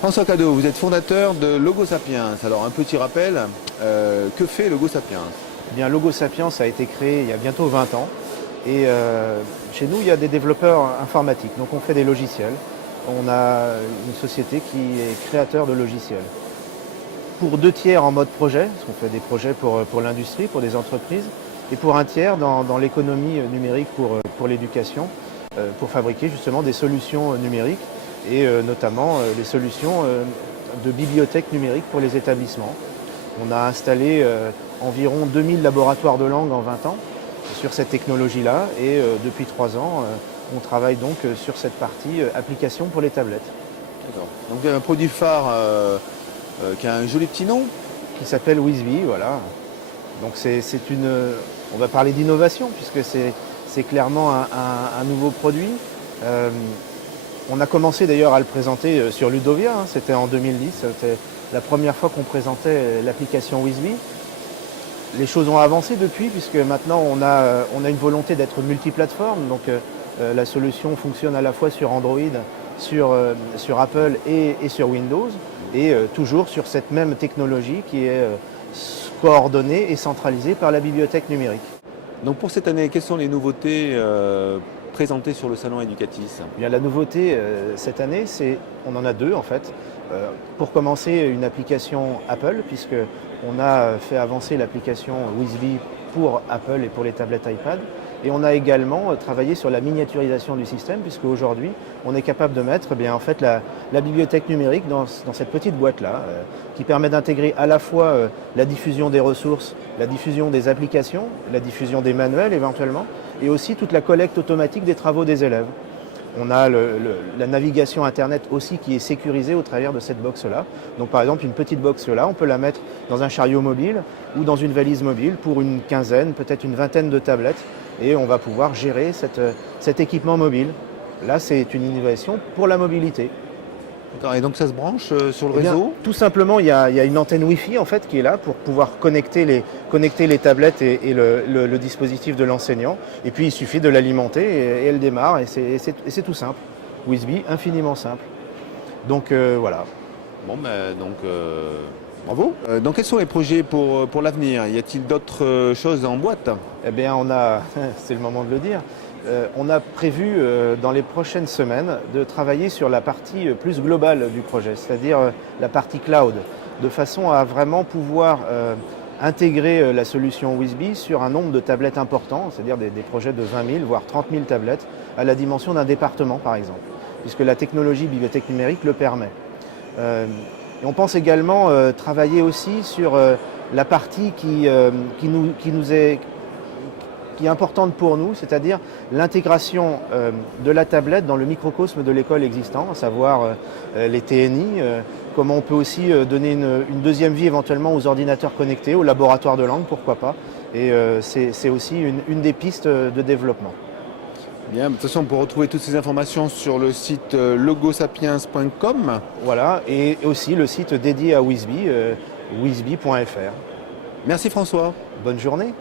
François Cadeau, vous êtes fondateur de Logo Sapiens. Alors un petit rappel, que fait Logo Sapiens? Eh bien, Logo Sapiens a été créé il y a bientôt 20 ans. Et chez nous, il y a des développeurs informatiques. Donc on fait des logiciels. On a une société qui est créateur de logiciels. Pour 2 tiers en mode projet, parce qu'on fait des projets pour l'industrie, pour des entreprises, et pour 1 tiers dans l'économie numérique pour l'éducation, pour fabriquer justement des solutions numériques et notamment les solutions de bibliothèques numériques pour les établissements. On a installé environ 2000 laboratoires de langue en 20 ans sur cette technologie-là et depuis 3 ans, on travaille donc sur cette partie application pour les tablettes. D'accord. Donc un produit phare qui a un joli petit nom. Qui s'appelle Wizbee, voilà. Donc on va parler d'innovation puisque c'est clairement un nouveau produit. On a commencé d'ailleurs à le présenter sur Ludovia, hein, c'était en 2010, c'était la première fois qu'on présentait l'application Wizbee. Les choses ont avancé depuis puisque maintenant on a une volonté d'être multiplateforme, donc la solution fonctionne à la fois sur Android, sur Apple et sur Windows, et toujours sur cette même technologie qui est coordonnée et centralisée par la bibliothèque numérique. Donc pour cette année, quelles sont les nouveautés présentées sur le salon Educatis? Bien, la nouveauté cette année, on en a 2 en fait. Pour commencer, une application Apple, puisqu'on a fait avancer l'application Wizbee pour Apple et pour les tablettes iPad. Et on a également travaillé sur la miniaturisation du système, puisque aujourd'hui, on est capable de mettre en fait, la bibliothèque numérique dans cette petite boîte-là, qui permet d'intégrer à la fois la diffusion des ressources, la diffusion des applications, la diffusion des manuels éventuellement, et aussi toute la collecte automatique des travaux des élèves. On a la navigation Internet aussi qui est sécurisée au travers de cette box-là. Donc par exemple, une petite box-là, on peut la mettre dans un chariot mobile ou dans une valise mobile pour une quinzaine, peut-être une vingtaine de tablettes. Et on va pouvoir gérer cet équipement mobile. Là, c'est une innovation pour la mobilité. Et donc ça se branche sur le réseau? Tout simplement, il y a une antenne Wi-Fi en fait, qui est là pour pouvoir connecter les tablettes et le dispositif de l'enseignant. Et puis il suffit de l'alimenter et elle démarre et c'est tout simple. Wizbee, infiniment simple. Donc voilà. Bon, bravo. Donc quels sont les projets pour l'avenir? Y a-t-il d'autres choses en boîte? Eh bien, c'est le moment de le dire. On a prévu dans les prochaines semaines de travailler sur la partie plus globale du projet, c'est-à-dire la partie cloud, de façon à vraiment pouvoir intégrer la solution Wizbee sur un nombre de tablettes important, c'est-à-dire des projets de 20 000 voire 30 000 tablettes à la dimension d'un département par exemple, puisque la technologie bibliothèque numérique le permet. Et on pense également travailler aussi sur la partie qui est importante pour nous, c'est-à-dire l'intégration de la tablette dans le microcosme de l'école existant, à savoir les TNI, comment on peut aussi donner une deuxième vie éventuellement aux ordinateurs connectés, aux laboratoires de langue, pourquoi pas. Et c'est aussi une des pistes de développement. Bien, de toute façon, on peut retrouver toutes ces informations sur le site logosapiens.com. Voilà, et aussi le site dédié à Wizbee, wizbee.fr. Merci François. Bonne journée.